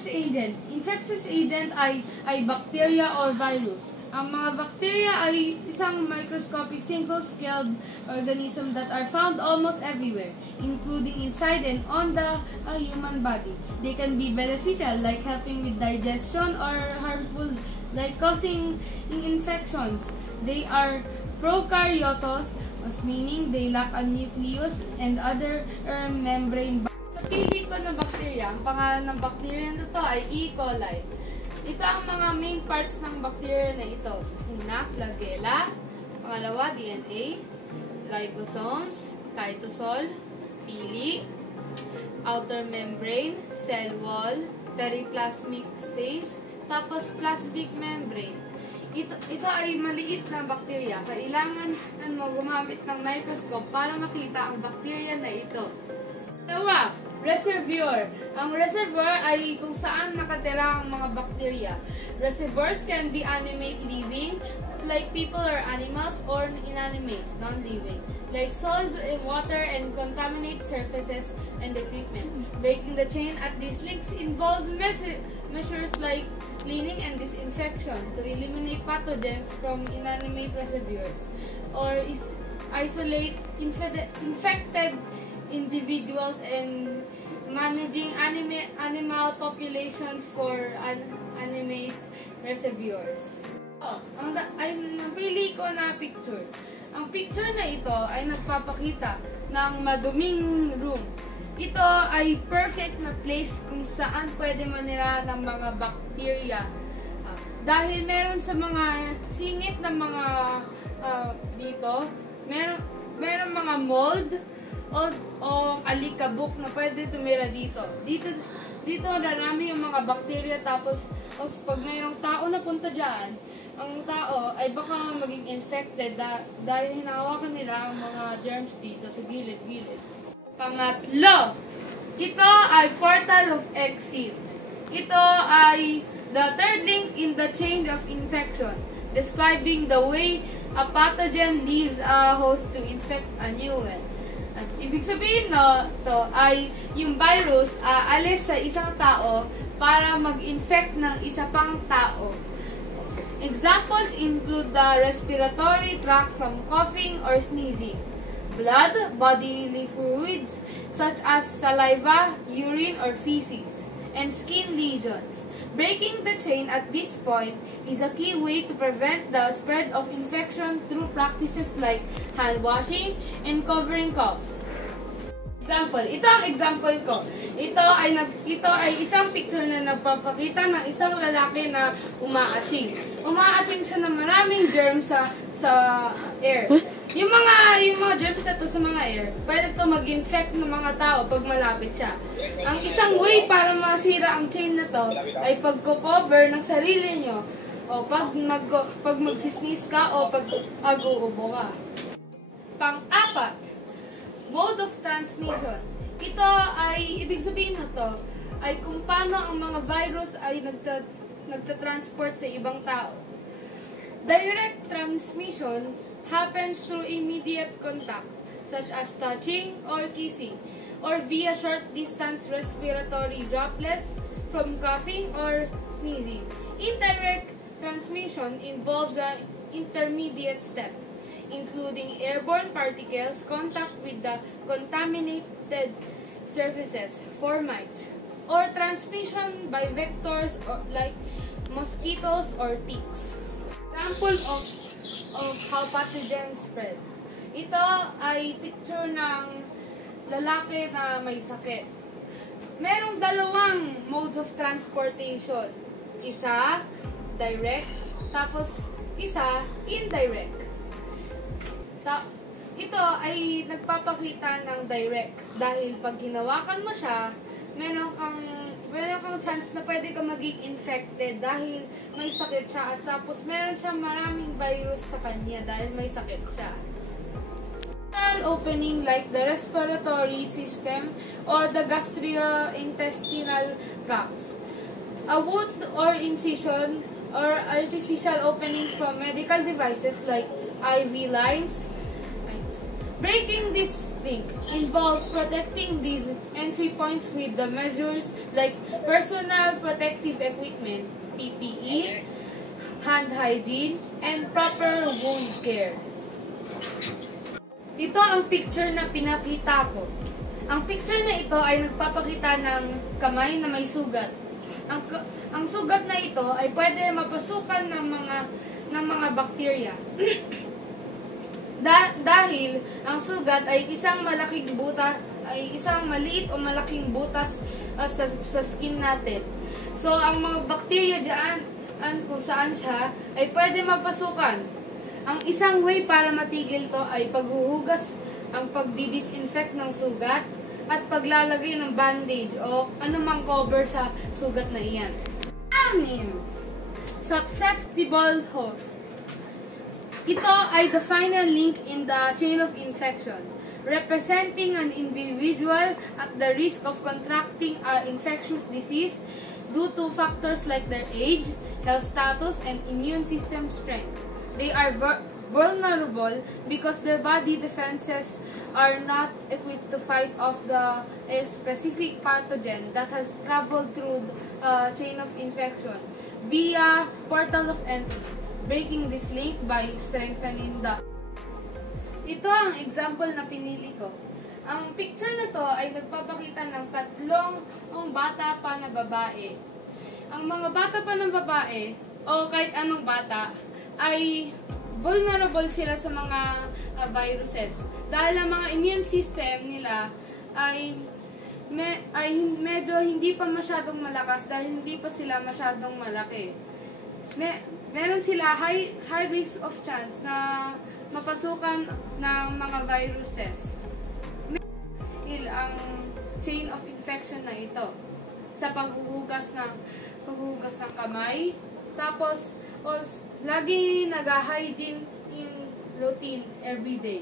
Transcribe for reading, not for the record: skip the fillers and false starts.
infectious agent. Infectious agent ay bacteria or virus. Ang mga bacteria ay isang microscopic single-celled organism that are found almost everywhere, including inside and on the human body. They can be beneficial, like helping with digestion, or harmful, like causing infections. They are prokaryotes, meaning they lack a nucleus and other membrane. Napili ko na bacteria. Ang pangalan ng bacteria na ito ay E. coli. Ito ang mga main parts ng bacteria na ito. Una, flagella. Pangalawa, DNA. Ribosomes, cytosol, pili, outer membrane, cell wall, periplasmic space, tapos plasmic membrane. Ito ay maliit na bacteria. Kailangan mo gumamit ng microscope para makita ang bacteria na ito. Dalawa, reservoir. Ang reservoir ay kung saan nakatira ang mga bacteria. Reservoirs can be animate living, like people or animals, or inanimate, non-living, like soils in water and contaminate surfaces and equipment. Breaking the chain at these links involves measures like cleaning and disinfection to eliminate pathogens from inanimate reservoirs, or isolate infected individuals, and managing animal populations for animate reservoirs. Ay napili ko na picture. Ang picture na ito ay nagpapakita ng maduming room. Ito ay perfect na place kung saan pwede manira ng mga bacteria. Dahil meron sa mga singit ng mga dito, meron mga mold o alikabok na pwede tumira dito. Dito narami yung mga bacteria, tapos pag mayroong tao na punta dyan, ang tao ay baka maging infected dahil hinahawakan nila ang mga germs dito sa gilid-gilid. Pangatlo, ito ay portal of exit. Ito ay the third link in the chain of infection, describing the way a pathogen leaves a host to infect a new one. At ibig sabihin to ay yung virus aalis sa isang tao para mag-infect ng isa pang tao. Examples include the respiratory tract from coughing or sneezing, blood, bodily fluids such as saliva, urine, or feces, and skin lesions. Breaking the chain at this point is a key way to prevent the spread of infection through practices like hand washing and covering coughs. Example, ito ang example ko. Ito ay isang picture na nagpapakita ng isang lalaki na umaaching. Umaaching siya ng maraming germs sa air. Yung mga germs na to sa mga air, pwede to mag-infect ng mga tao pag malapit siya. Ang isang way para masira ang chain na to ay pagko-cover ng sarili nyo, o pag magsisneeze ka, o pag mag-uubo ka. Pang-apat, mode of transmission. Ito ay, ibig sabihin na to, ay kung paano ang mga virus ay nagtatransport sa ibang tao. Direct transmission happens through immediate contact, such as touching or kissing, or via short-distance respiratory droplets from coughing or sneezing. Indirect transmission involves an intermediate step, including airborne particles, contact with the contaminated surfaces, fomites, or transmission by vectors like mosquitoes or ticks. Example of how pathogens spread. Ito ay picture ng lalaki na may sakit. Merong dalawang modes of transportation. Isa, direct, tapos isa, indirect. Ito ay nagpapakita ng direct dahil pag hinawakan mo siya, meron kang chance na pwede ka maging infected dahil may sakit siya, at tapos meron siyang maraming virus sa kanya dahil may sakit siya. Opening like the respiratory system or the gastrointestinal tracts. A wound or incision or artificial openings from medical devices like IV lines. Breaking these link involves protecting these entry points with the measures like personal protective equipment, PPE, hand hygiene, and proper wound care. Ito ang picture na pinakita ko. Ang picture na ito ay nagpapakita ng kamay na may sugat. Ang sugat na ito ay pwede mapasukan ng mga bakterya. Dahil ang sugat ay isang maliit o malaking butas sa skin natin. So ang mga bakterya diyan kung saan siya ay pwede mapasukan. Ang isang way para matigil to ay paghuhugas, ang pagdi-disinfect ng sugat, at paglalagay ng bandage o anumang cover sa sugat na iyan. 6. Susceptible host. Ito ay the final link in the chain of infection, representing an individual at the risk of contracting an infectious disease due to factors like their age, health status, and immune system strength. They are vulnerable because their body defenses are not equipped to fight off a specific pathogen that has traveled through the chain of infection via portal of entry, breaking this link by strengthening the... Ito ang example na pinili ko. Ang picture na to ay nagpapakita ng tatlong bata pa na babae. Ang mga bata pa ng babae, o kahit anong bata, ay vulnerable sila sa mga viruses. Dahil ang mga immune system nila ay medyo hindi pa masyadong malakas dahil hindi pa sila masyadong malaki. Meron sila high risk of chance na mapasukan ng mga viruses. Ang chain of infection na ito sa paghuhugas ng kamay. Tapos, lagi nag-hygiene in routine every day.